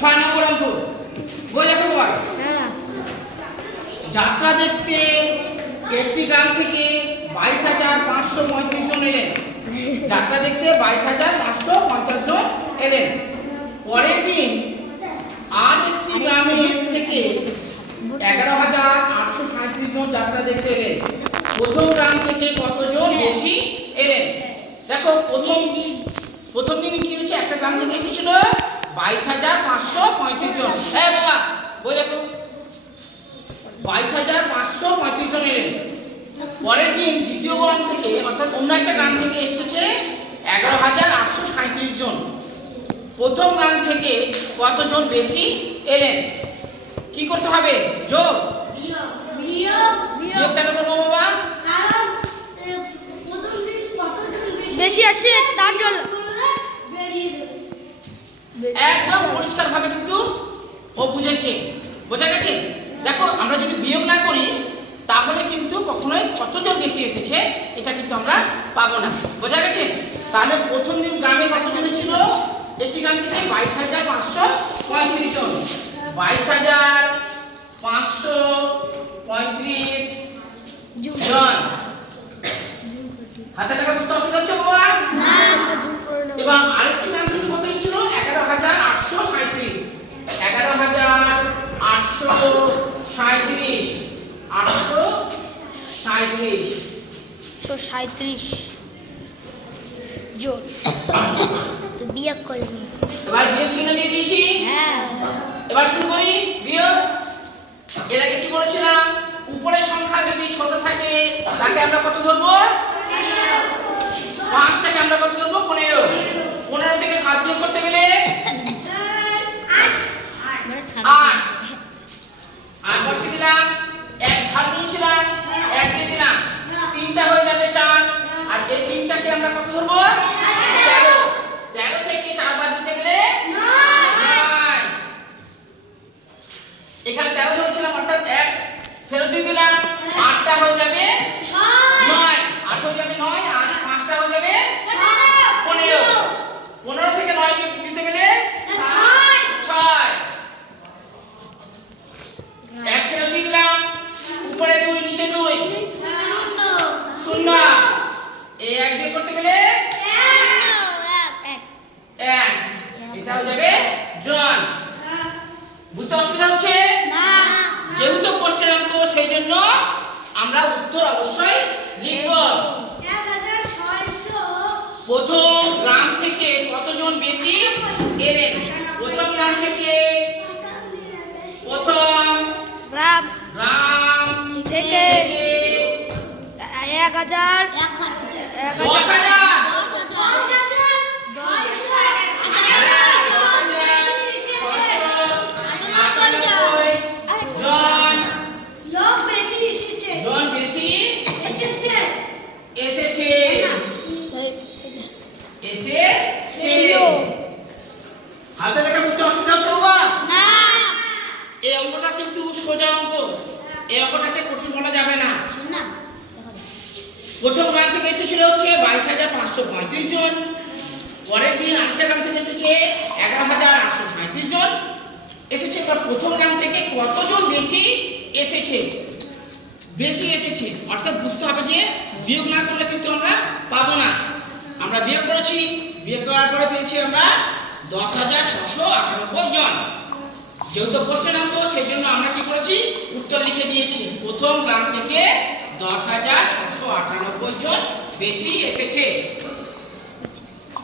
ছয় নম্বর অঙ্ক। বই দেখো বাবা হ্যাঁ। যাত্রা দেখতে একটি গ্রাম থেকে বাইশ হাজার পাঁচশো পঁয়ত্রিশ জন এলেন। যাত্রা দেখতে বাইশ হাজার পাঁচশো পঞ্চাশ জন এলেন। পরের দিন আর একটি গ্রামের থেকে এগারো হাজার আটশো সাঁত্রিশ জন যাত্রা দেখতে এলেন। প্রথম গ্রাম থেকে কতজন বেশি এলেন? দেখো প্রথম প্রথম দিন কি হচ্ছে একটা গ্রাম থেকে এসেছিল বাইশ হাজার পাঁচশো পঁয়ত্রিশ জন। হ্যাঁ বাবা বই দেখো। বাইশ হাজার পাঁচশো পঁয়ত্রিশ জন এলেন। পরের দিন দ্বিতীয় গ্রাম থেকে অর্থাৎ অন্য একটা গ্রাম থেকে এসেছে এগারো হাজার আটশো সাঁত্রিশ জন। প্রথম গ্রাম থেকে কতজন বেশি এলেন? কি করতে হবে? যোগ। যোগ কেন করব বাবা? কারণ এ, প্রথম দিন কতজন বেশি আসছে তার জন্য একদম পরিষ্কার ভাবে কিন্তু ও বুঝেছে। বোঝা গেছে? দেখো, আমরা যদি বিয়োগ না করি, তাহলে কিন্তু কখনোই কতজন বেশি এসেছে, এটা কিন্তু আমরা পাবো না। বোঝা গেছে? তাহলে প্রথম দিন গ্রামে কতজন ছিল? একটি গ্রাম থেকে বাইশ হাজার পাঁচশো পঁয়ত্রিশ জন। বাইশ হাজার পাঁচশো পঁয়ত্রিশ জন। হাতে টাকা বুঝতে অসুবিধা হচ্ছে বাবা এবং আরেকটি নাম ছিল কত ছিল এগারো হাজার আটশো সাঁত্রিশ এগারো হাজার আটশো সাঁত্রিশ আটশো সাঁত্রিশ একশো সাঁত্রিশ জন তো বিয়োগ করে নিই এবার বিয়োগ চিহ্ন দিয়ে দিয়েছি। হ্যাঁ। এবার শুরু করি। বিয়োগ। এর আগে কি বলেছিলাম? উপরের সংখ্যা যদি ছোট থাকে তাকে আমরা কত ধরবো? পাঁচ থেকে আমরা কত ধরবো? পনেরো। পনেরো থেকে সাত বিয়োগ করতে গেলে মানে আট আর বসে দিলাম এক ভাগ নিয়েছিলাম এক দিয়ে দিলাম তিনটা হয়ে যাবে চার আর এই তিনটাকে আমরা কত ধরবো তেরো তেরো থেকে চার বাদ দিতে গেলে নয় এখানে তেরো ধরেছিলাম অর্থাৎ এক ফেরত দিয়ে দিলাম আটটা হয়ে যাবে নয় আট হয়ে যাবে নয় আর পাঁচটা হয়ে যাবে পনেরো পনেরো থেকে নয় বিয়োগ দিতে গেলে ছয় এক ফেরত দিয়ে দিলাম উপরে দুই নিচে দুই শূন্য এই এক বিয়োগ করতে গেলে এক এটা হয়ে যাবে জন বুঝতে অসুবিধা হচ্ছে? যেহেতু কোশ্চেন অঙ্ক সেই জন্য আমরা উত্তর অবশ্যই লিখব। প্রথম গ্রাম থেকে কতজন বেশি এলেন? প্রথম গ্রাম থেকে কিন্তু সোজা অঙ্ক। এই অঙ্কটাকে কঠিন বলা যাবে না। প্রথম গ্রাম থেকে এসেছিল হচ্ছে বাইশ হাজার পাঁচশো পঁয়ত্রিশ জন। পরের দিন আরেকটা গ্রাম থেকে এসেছে এগারো হাজার আটশো সাঁত্রিশ জন। এসেছে এবার প্রথম গ্রাম থেকে কতজন বেশি এসেছে? বেশি এসেছে। অর্থাৎ বুঝতে হবে যে বিয়োগ না করলে কিন্তু আমরা পাবো না। আমরা বিয়োগ করেছি। বিয়োগ করার পরে পেয়েছি আমরা দশ হাজার ছশো আটানব্বই জন। যেহেতু কোশ্চেন অঙ্ক সেই জন্য আমরা কি করেছি? উত্তর লিখে দিয়েছি। প্রথম গ্রাম থেকে দশ হাজার ছশো আটানব্বই জন বেশি এসেছে।